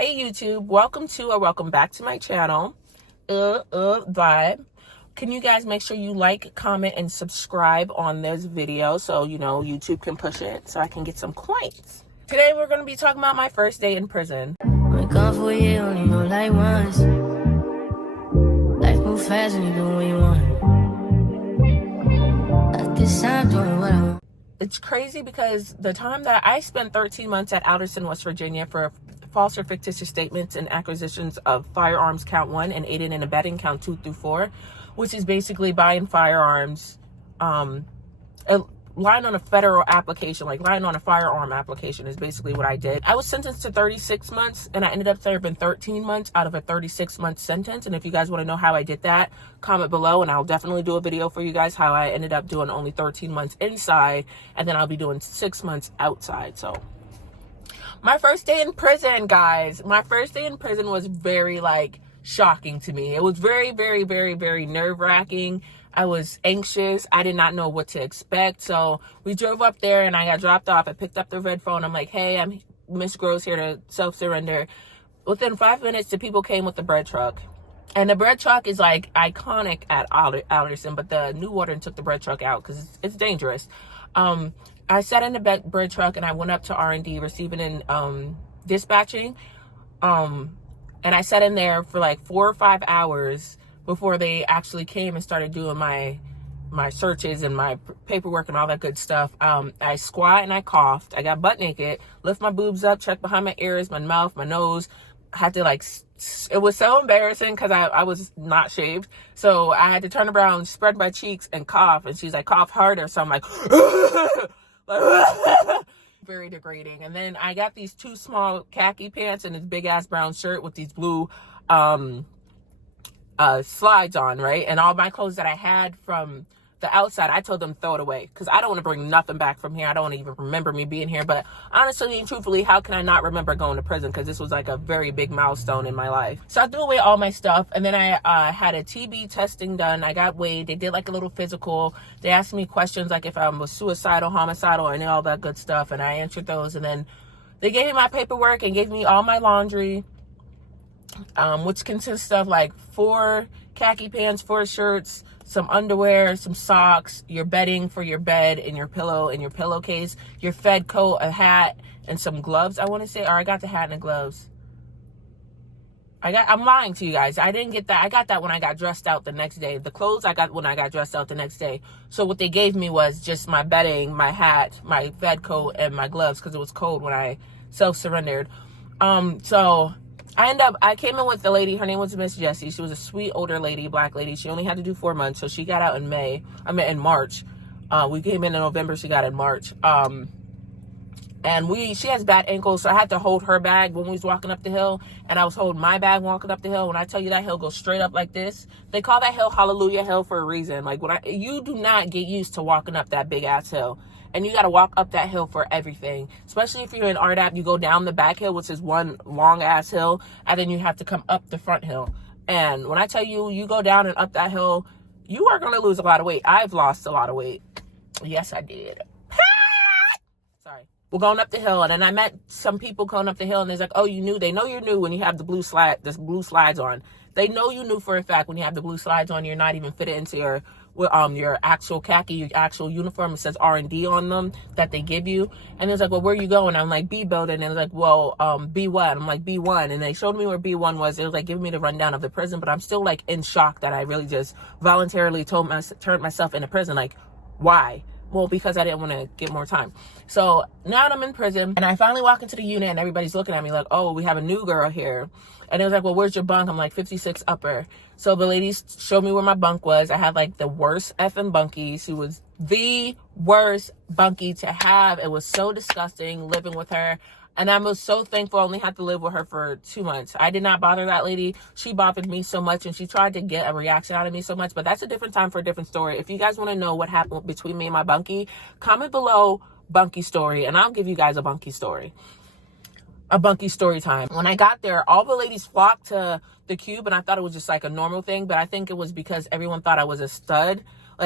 Hey YouTube, welcome to or welcome back to my channel. Vibe. Can you guys make sure you like, comment, and subscribe on this video so YouTube can push it so I can get some coins. Today we're going to be talking about my first day in prison. Went gone for a year, only know like once. Life move fast and you do what you want. At this time, doing what I want. It's crazy because the time that I spent 13 months at Alderson, West Virginia for false or fictitious statements and acquisitions of firearms count 1 and aiding and abetting count 2 through 4, which is basically buying firearms, lying on a federal application, like lying on a firearm application is basically what I did. I was sentenced to 36 months and I ended up serving 13 months out of a 36-month sentence. And if you guys want to know how I did that, comment below and I'll definitely do a video for you guys how I ended up doing only 13 months inside and then I'll be doing 6 months outside. So my first day in prison, guys, my first day in prison was very shocking to me. It was very, very, very, very nerve-wracking. I was anxious. I did not know what to expect. So we drove up there and I got dropped off. I picked up the red phone. I'm like, hey, I'm Miss Gross here to self-surrender. Within 5 minutes, the people came with the bread truck. And the bread truck is iconic at Alderson, but the New Warden took the bread truck out because it's dangerous. I sat in the bread truck and I went up to R&D, receiving and dispatching. And I sat in there for 4 or 5 hours before they actually came and started doing my searches and my paperwork and all that good stuff. I squat and I coughed. I got butt naked, lift my boobs up, checked behind my ears, my mouth, my nose. I had to it was so embarrassing because I was not shaved. So I had to turn around, spread my cheeks and cough. And she's like, cough harder. So I'm like, very degrading. And then I got these 2 small khaki pants and this big ass brown shirt with these blue slides on, right? And all my clothes that I had from the outside, I told them throw it away because I don't want to bring nothing back from here. I don't want to even remember me being here. But honestly and truthfully, how can I not remember going to prison? Because this was a very big milestone in my life. So I threw away all my stuff. And then I had a TB testing done. I got weighed. They did a little physical. They asked me questions like if I was suicidal, homicidal, and all that good stuff. And I answered those. And then they gave me my paperwork and gave me all my laundry, which consists of 4 khaki pants, 4 shirts, some underwear, some socks, your bedding for your bed, and your pillow and your pillowcase, your fed coat, a hat, and some gloves, I want to say. Or I got the hat and the gloves. I'm lying to you guys. I didn't get that. I got that when I got dressed out the next day. The clothes I got when I got dressed out the next day. So what they gave me was just my bedding, my hat, my fed coat, and my gloves because it was cold when I self-surrendered. So I came in with the lady. Her name was Miss Jessie. She was a sweet older lady, black lady. She only had to do 4 months. So she got out in March. We came in November. She got in March. And she has bad ankles. So I had to hold her bag when we was walking up the hill. And I was holding my bag walking up the hill. When I tell you that hill goes straight up like this, they call that hill Hallelujah Hill for a reason. You do not get used to walking up that big ass hill. And you got to walk up that hill for everything. Especially if you're in RDAP, you go down the back hill, which is one long ass hill. And then you have to come up the front hill. And when I tell you, you go down and up that hill, you are going to lose a lot of weight. I've lost a lot of weight. Yes, I did. Sorry. We're going up the hill. And then I met some people going up the hill. And they're like, oh, you knew. They know you're new when you have the blue slides on. They know you knew for a fact when you have the blue slides on, you're not even fitted into your actual khaki, your actual uniform. It says R&D on them that they give you. And it's like, well, where are you going? I'm like, B building. And it's like, well, B what? I'm like, B1. And they showed me where B1 was. It was giving me the rundown of the prison. But I'm still in shock that I really just voluntarily turned myself into prison. Why? Well, because I didn't want to get more time. So now I'm in prison and I finally walk into the unit and everybody's looking at me like, oh, we have a new girl here. And it was like, well, where's your bunk? I'm like 56 upper. So the ladies showed me where my bunk was. I had the worst effing bunkie. She was the worst bunkie to have. It was so disgusting living with her. And I was so thankful I only had to live with her for 2 months. I did not bother that lady. She bothered me so much and she tried to get a reaction out of me so much. But that's a different time for a different story. If you guys want to know what happened between me and my bunkie, comment below Bunky Story and I'll give you guys a Bunky Story. A Bunky Story time. When I got there, all the ladies flocked to the cube and I thought it was just a normal thing. But I think it was because everyone thought I was a stud.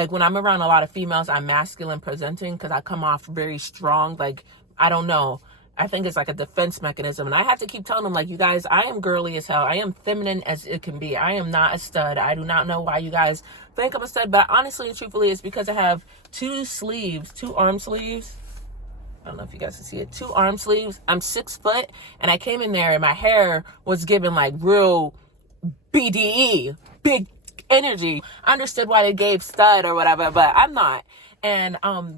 When I'm around a lot of females, I'm masculine presenting because I come off very strong. I don't know. I think it's like a defense mechanism. And I have to keep telling them, like, you guys, I am girly as hell. I am feminine as it can be. I am not a stud. I do not know why you guys think I'm a stud. But honestly and truthfully, it's because I have two arm sleeves. I don't know if you guys can see it. 2 arm sleeves. I'm 6 foot. And I came in there and my hair was given like real BDE. Big energy. I understood why they gave stud or whatever, but I'm not. And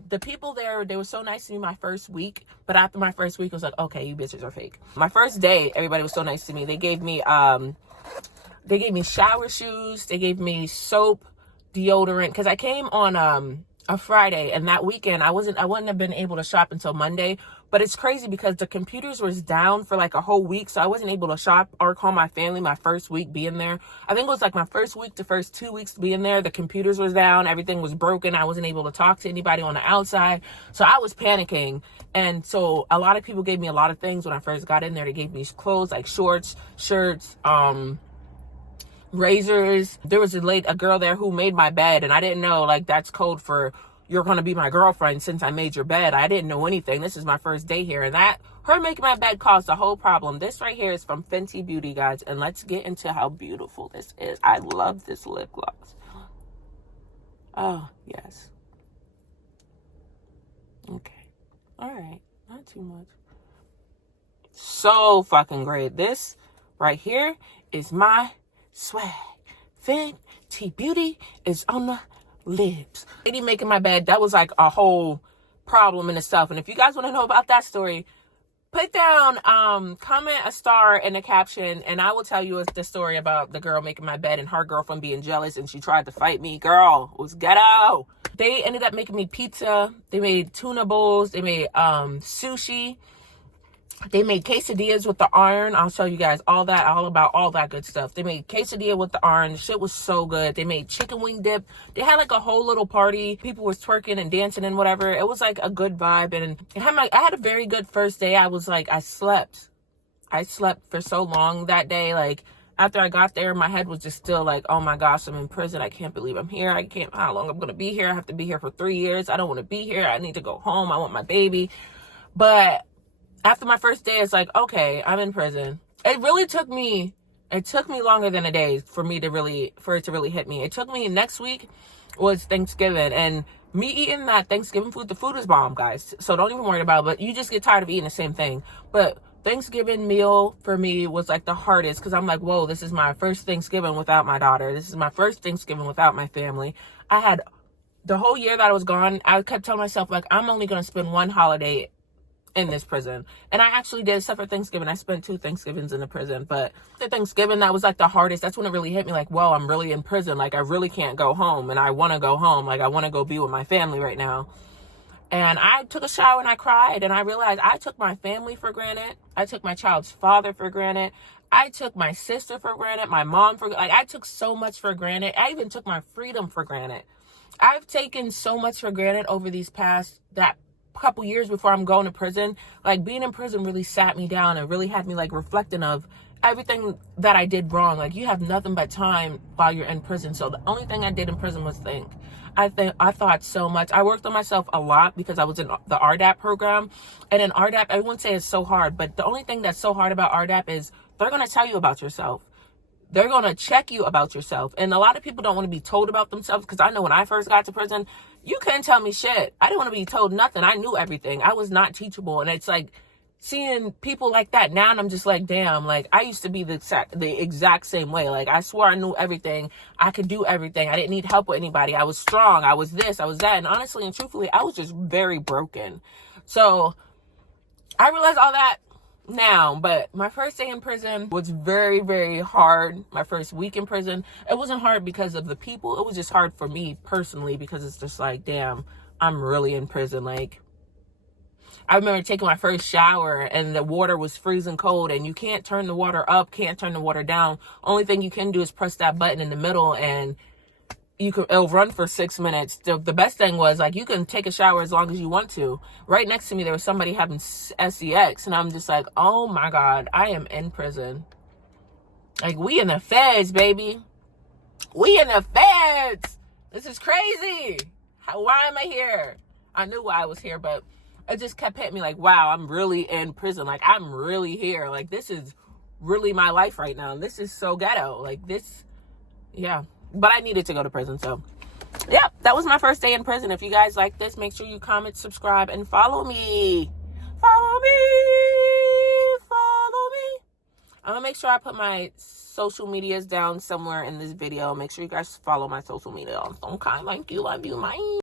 the people there, they were so nice to me my first week. But after my first week, it was like, okay, you bitches are fake. My first day, everybody was so nice to me. They gave me shower shoes. They gave me soap, deodorant. Because I came on a Friday, and that weekend I wouldn't have been able to shop until Monday. But it's crazy because the computers was down for like a whole week, so I wasn't able to shop or call my family my first week being there. I think it was like my first week to first 2 weeks being there. The computers was down, everything was broken. I wasn't able to talk to anybody on the outside, so I was panicking. And so a lot of people gave me a lot of things when I first got in there. They gave me clothes like shorts, shirts, razors. There was a girl there who made my bed, and I didn't know, like, that's code for you're going to be my girlfriend since I made your bed. I didn't know anything. This is my first day here, and her making my bed caused the whole problem. This right here is from Fenty Beauty, guys, and let's get into how beautiful this is. I love this lip gloss. Oh, yes. Okay. All right. Not too much. So fucking great. This right here is my swag. Fenty Beauty is on the lips. Lady making my bed, that was like a whole problem in itself. And if you guys want to know about that story, put down, comment a star in the caption, and I will tell you the story about the girl making my bed and her girlfriend being jealous and she tried to fight me. Girl, it was ghetto. They ended up making me pizza. They made tuna bowls. They made sushi. They made quesadillas with the iron. I'll show you guys all about all that good stuff. They made quesadilla with the iron. The shit was so good. They made chicken wing dip. They had like a whole little party. People was twerking and dancing and whatever. It was like a good vibe. And I had a very good first day. I was like, I slept for so long that day. Like, after I got there, my head was just still like, oh my gosh, I'm in prison. I can't believe I'm here. How long I'm going to be here? I have to be here for 3 years. I don't want to be here. I need to go home. I want my baby. But after my first day, it's like, okay, I'm in prison. It took me longer than a day for it to really hit me. It took me, next week was Thanksgiving, and me eating that Thanksgiving food, the food is bomb, guys. So don't even worry about it, but you just get tired of eating the same thing. But Thanksgiving meal for me was like the hardest, because I'm like, whoa, this is my first Thanksgiving without my daughter. This is my first Thanksgiving without my family. I had the whole year that I was gone, I kept telling myself, like, I'm only going to spend one holiday in this prison. And I actually did, except for Thanksgiving. I spent 2 Thanksgivings in the prison. But the Thanksgiving, that was like the hardest. That's when it really hit me, like, whoa, I'm really in prison. Like, I really can't go home. And I want to go home. Like, I want to go be with my family right now. And I took a shower and I cried. And I realized I took my family for granted. I took my child's father for granted. I took my sister for granted. My mom for, like, I took so much for granted. I even took my freedom for granted. I've taken so much for granted over these past, that couple years before I'm going to prison. Like, being in prison really sat me down and really had me like reflecting of everything that I did wrong. Like, you have nothing but time while you're in prison. So the only thing I did in prison was think. I thought so much. I worked on myself a lot because I was in the RDAP program. And in RDAP, everyone say it's so hard, but the only thing that's so hard about RDAP is they're going to tell you about yourself. They're going to check you about yourself. And a lot of people don't want to be told about themselves, because I know when I first got to prison, you couldn't tell me shit. I didn't want to be told nothing. I knew everything. I was not teachable. And it's like seeing people like that now, and I'm just like, damn, like, I used to be the exact same way. Like, I swore I knew everything. I could do everything. I didn't need help with anybody. I was strong. I was this, I was that. And honestly and truthfully, I was just very broken. So I realized all that now, but my first day in prison was very, very hard. My first week in prison, it wasn't hard because of the people. It was just hard for me personally, because it's just like, damn, I'm really in prison. Like, I remember taking my first shower and the water was freezing cold, and you can't turn the water up, can't turn the water down. Only thing you can do is press that button in the middle, and it'll run for 6 minutes. The best thing was, like, you can take a shower as long as you want to. Right next to me, there was somebody having sex, and I'm just like, oh my God, I am in prison. Like, we in the feds, baby. We in the feds. This is crazy. Why am I here? I knew why I was here, but it just kept hitting me like, wow, I'm really in prison. Like, I'm really here. Like, this is really my life right now. This is so ghetto. Like, this, yeah. But I needed to go to prison, so yeah, that was my first day in prison. If you guys like this, make sure you comment, subscribe, and follow me. Follow me. Follow me. I'm gonna make sure I put my social medias down somewhere in this video. Make sure you guys follow my social media. Okay, thank you, love you, bye.